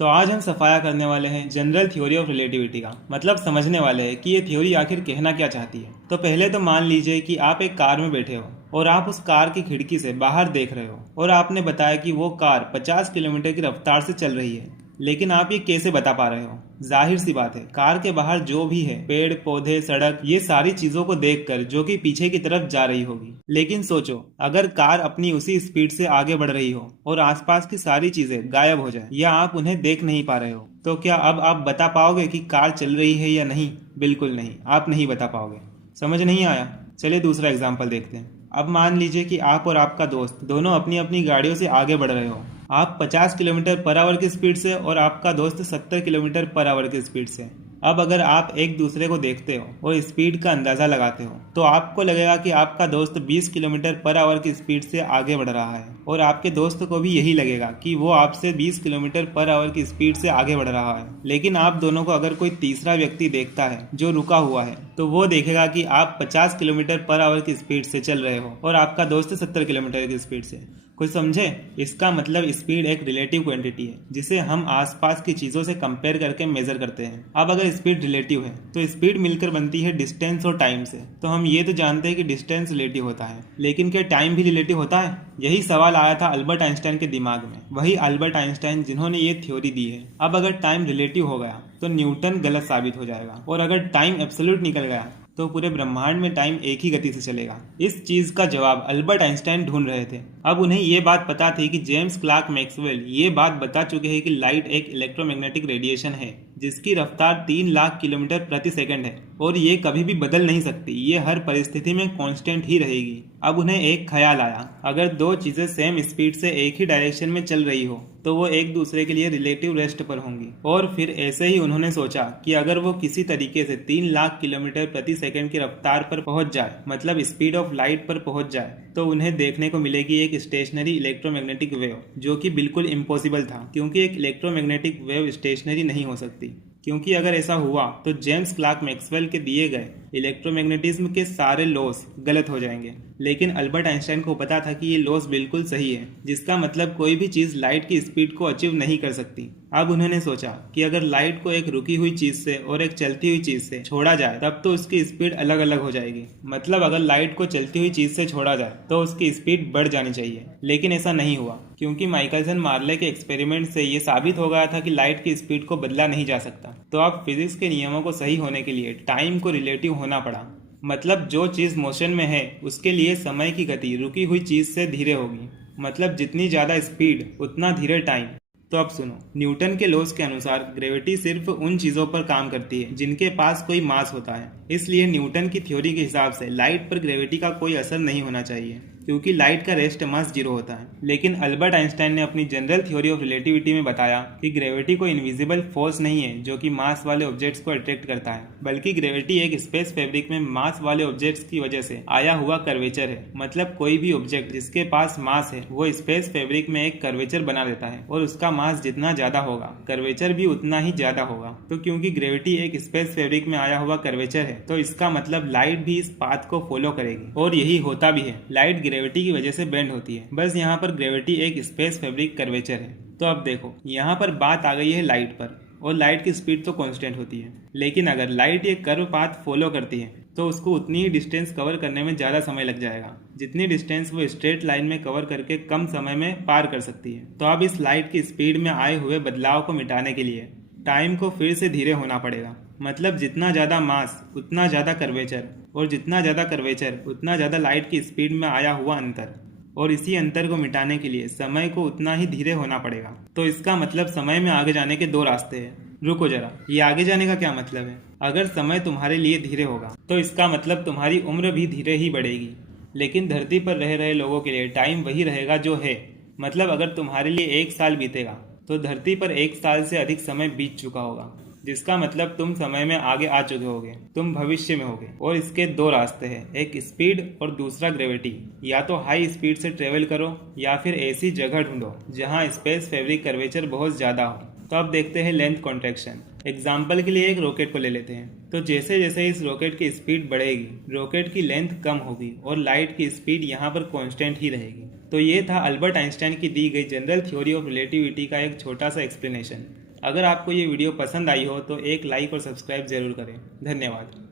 तो आज हम सफाया करने वाले हैं जनरल थ्योरी ऑफ रिलेटिविटी का। मतलब समझने वाले हैं कि ये थ्योरी आखिर कहना क्या चाहती है। तो पहले तो मान लीजिए कि आप एक कार में बैठे हो और आप उस कार की खिड़की से बाहर देख रहे हो और आपने बताया कि वो कार 50 किलोमीटर की रफ्तार से चल रही है। लेकिन आप ये कैसे बता पा रहे हो? जाहिर सी बात है, कार के बाहर जो भी है, पेड़ पौधे सड़क, ये सारी चीजों को देखकर जो कि पीछे की तरफ जा रही होगी। लेकिन सोचो, अगर कार अपनी उसी स्पीड से आगे बढ़ रही हो और आसपास की सारी चीजें गायब हो जाए या आप उन्हें देख नहीं पा रहे हो, तो क्या अब आप बता पाओगे कि कार चल रही है या नहीं? बिल्कुल नहीं, आप नहीं बता पाओगे। समझ नहीं आया? चलिए दूसरा एग्जाम्पल देखते हैं। अब मान लीजिए कि आप और आपका दोस्त दोनों अपनी अपनी गाड़ियों से आगे बढ़ रहे हो। आप 50 किलोमीटर पर आवर की स्पीड से और आपका दोस्त 70 किलोमीटर पर आवर की स्पीड से। अब अगर आप एक दूसरे को देखते हो और स्पीड का अंदाज़ा लगाते हो तो आपको लगेगा कि आपका दोस्त 20 किलोमीटर पर आवर की स्पीड से आगे बढ़ रहा है और आपके दोस्त को भी यही लगेगा कि वो आपसे 20 किलोमीटर पर आवर की स्पीड से आगे बढ़ रहा है। लेकिन आप दोनों को अगर कोई तीसरा व्यक्ति देखता है जो रुका हुआ है, तो वो देखेगा कि आप 50 किलोमीटर पर आवर की स्पीड से चल रहे हो और आपका दोस्त 70 किलोमीटर की स्पीड से। कुछ समझे? इसका मतलब स्पीड एक रिलेटिव क्वांटिटी है जिसे हम आसपास की चीज़ों से कंपेयर करके मेजर करते हैं। अब अगर स्पीड रिलेटिव है तो स्पीड मिलकर बनती है डिस्टेंस और टाइम से। तो हम ये तो जानते हैं कि डिस्टेंस रिलेटिव होता है, लेकिन क्या टाइम भी रिलेटिव होता है? यही सवाल आया था अल्बर्ट आइंस्टाइन के दिमाग में। वही अल्बर्ट आइंस्टाइन जिन्होंने ये थ्योरी दी है। अब अगर टाइम रिलेटिव हो गया तो न्यूटन गलत साबित हो जाएगा, और अगर टाइम एब्सोल्यूट निकल गया तो पूरे ब्रह्मांड में टाइम एक ही गति से चलेगा। इस चीज का जवाब अल्बर्ट आइंस्टाइन ढूंढ रहे थे। अब उन्हें ये बात पता थी कि जेम्स क्लार्क मैक्सवेल ये बात बता चुके हैं कि लाइट एक इलेक्ट्रोमैग्नेटिक रेडिएशन है जिसकी रफ्तार 3 लाख किलोमीटर प्रति सेकंड है और ये कभी भी बदल नहीं सकती। ये हर परिस्थिति में कांस्टेंट ही रहेगी। अब उन्हें एक ख्याल आया, अगर दो चीजें सेम स्पीड से एक ही डायरेक्शन में चल रही हो तो वो एक दूसरे के लिए रिलेटिव रेस्ट पर होंगी। और फिर ऐसे ही उन्होंने सोचा कि अगर वो किसी तरीके से 3 लाख किलोमीटर प्रति सेकंड की रफ्तार पर पहुंच जाए, मतलब स्पीड ऑफ लाइट पर पहुंच जाए, तो उन्हें देखने को मिलेगी एक स्टेशनरी इलेक्ट्रोमैग्नेटिक वेव, जो कि बिल्कुल इम्पॉसिबल था क्योंकि एक इलेक्ट्रोमैग्नेटिक वेव स्टेशनरी नहीं हो सकती। क्योंकि अगर ऐसा हुआ तो जेम्स क्लार्क मैक्सवेल के दिए गए इलेक्ट्रोमैग्नेटिज्म के सारे लॉस गलत हो जाएंगे। लेकिन अल्बर्ट आइंस्टाइन को पता था कि ये लॉस बिल्कुल सही है, जिसका मतलब कोई भी चीज़ लाइट की स्पीड को अचीव नहीं कर सकती। अब उन्होंने सोचा कि अगर लाइट को एक रुकी हुई चीज़ से और एक चलती हुई चीज़ से छोड़ा जाए तब तो उसकी स्पीड अलग अलग हो जाएगी। मतलब अगर लाइट को चलती हुई चीज़ से छोड़ा जाए तो उसकी स्पीड बढ़ जानी चाहिए। लेकिन ऐसा नहीं हुआ क्योंकि माइकलसन मार्ले के एक्सपेरिमेंट से ये साबित हो गया था कि लाइट की स्पीड को बदला नहीं जा सकता। तो अब फिजिक्स के नियमों को सही होने के लिए टाइम को रिलेटिव होना पड़ा। मतलब जो चीज़ मोशन में है उसके लिए समय की गति रुकी हुई चीज़ से धीरे होगी। मतलब जितनी ज़्यादा स्पीड उतना धीरे टाइम। तो अब सुनो, न्यूटन के लॉज के अनुसार ग्रेविटी सिर्फ उन चीज़ों पर काम करती है जिनके पास कोई मास होता है। इसलिए न्यूटन की थ्योरी के हिसाब से लाइट पर ग्रेविटी का कोई असर नहीं होना चाहिए क्योंकि लाइट का रेस्ट मास 0 होता है। लेकिन अल्बर्ट आइंस्टाइन ने अपनी जनरल थ्योरी ऑफ रिलेटिविटी में बताया कि ग्रेविटी कोई इनविजिबल फोर्स नहीं है जो कि मास वाले ऑब्जेक्ट्स को अट्रैक्ट करता है, बल्कि ग्रेविटी एक स्पेस फैब्रिक में मास वाले ऑब्जेक्ट्स की वजह से आया हुआ कर्वेचर है। मतलब कोई भी ऑब्जेक्ट जिसके पास मास है वो स्पेस फैब्रिक में एक कर्वेचर बना देता है, और उसका मास जितना ज्यादा होगा कर्वेचर भी उतना ही ज्यादा होगा। तो क्योंकि ग्रेविटी एक स्पेस फैब्रिक में आया हुआ कर्वेचर है तो इसका मतलब लाइट भी इस पाथ को फॉलो करेगी, और यही होता भी है। लाइट ग्रेविटी की वजह से बेंड होती है। बस यहाँ पर ग्रेविटी एक स्पेस फैब्रिक कर्वेचर है। तो अब देखो, यहाँ पर बात आ गई है लाइट पर, और लाइट की स्पीड तो कांस्टेंट होती है। लेकिन अगर लाइट ये कर्व पाथ फॉलो करती है तो उसको उतनी ही डिस्टेंस कवर करने में ज़्यादा समय लग जाएगा जितनी डिस्टेंस वो स्ट्रेट लाइन में कवर करके कम समय में पार कर सकती है। तो अब इस लाइट की स्पीड में आए हुए बदलाव को मिटाने के लिए टाइम को फिर से धीरे होना पड़ेगा। मतलब जितना ज़्यादा मास उतना ज़्यादा कर्वेचर, और जितना ज़्यादा कर्वेचर उतना ज़्यादा लाइट की स्पीड में आया हुआ अंतर, और इसी अंतर को मिटाने के लिए समय को उतना ही धीरे होना पड़ेगा। तो इसका मतलब समय में आगे जाने के दो रास्ते हैं। रुको जरा, ये आगे जाने का क्या मतलब है? अगर समय तुम्हारे लिए धीरे होगा तो इसका मतलब तुम्हारी उम्र भी धीरे ही बढ़ेगी। लेकिन धरती पर रह रहे लोगों के लिए टाइम वही रहेगा जो है। मतलब अगर तुम्हारे लिए 1 साल बीतेगा तो धरती पर 1 साल से अधिक समय बीत चुका होगा, जिसका मतलब तुम समय में आगे आ चुके होगे, तुम भविष्य में होगे। और इसके दो रास्ते हैं, एक स्पीड और दूसरा ग्रेविटी। या तो हाई स्पीड से ट्रेवल करो या फिर ऐसी जगह ढूंढो जहां स्पेस फैब्रिक कर्वेचर बहुत ज़्यादा हो। तो अब देखते हैं लेंथ कॉन्ट्रैक्शन। एग्जाम्पल के लिए एक रॉकेट को ले लेते हैं। तो जैसे जैसे इस रॉकेट की स्पीड बढ़ेगी रॉकेट की लेंथ कम होगी और लाइट की स्पीड यहाँ पर कांस्टेंट ही रहेगी। तो ये था अल्बर्ट आइंस्टाइन की दी गई जनरल थ्योरी ऑफ रिलेटिविटी का एक छोटा सा एक्सप्लेनेशन। अगर आपको ये वीडियो पसंद आई हो तो एक लाइक और सब्सक्राइब जरूर करें। धन्यवाद।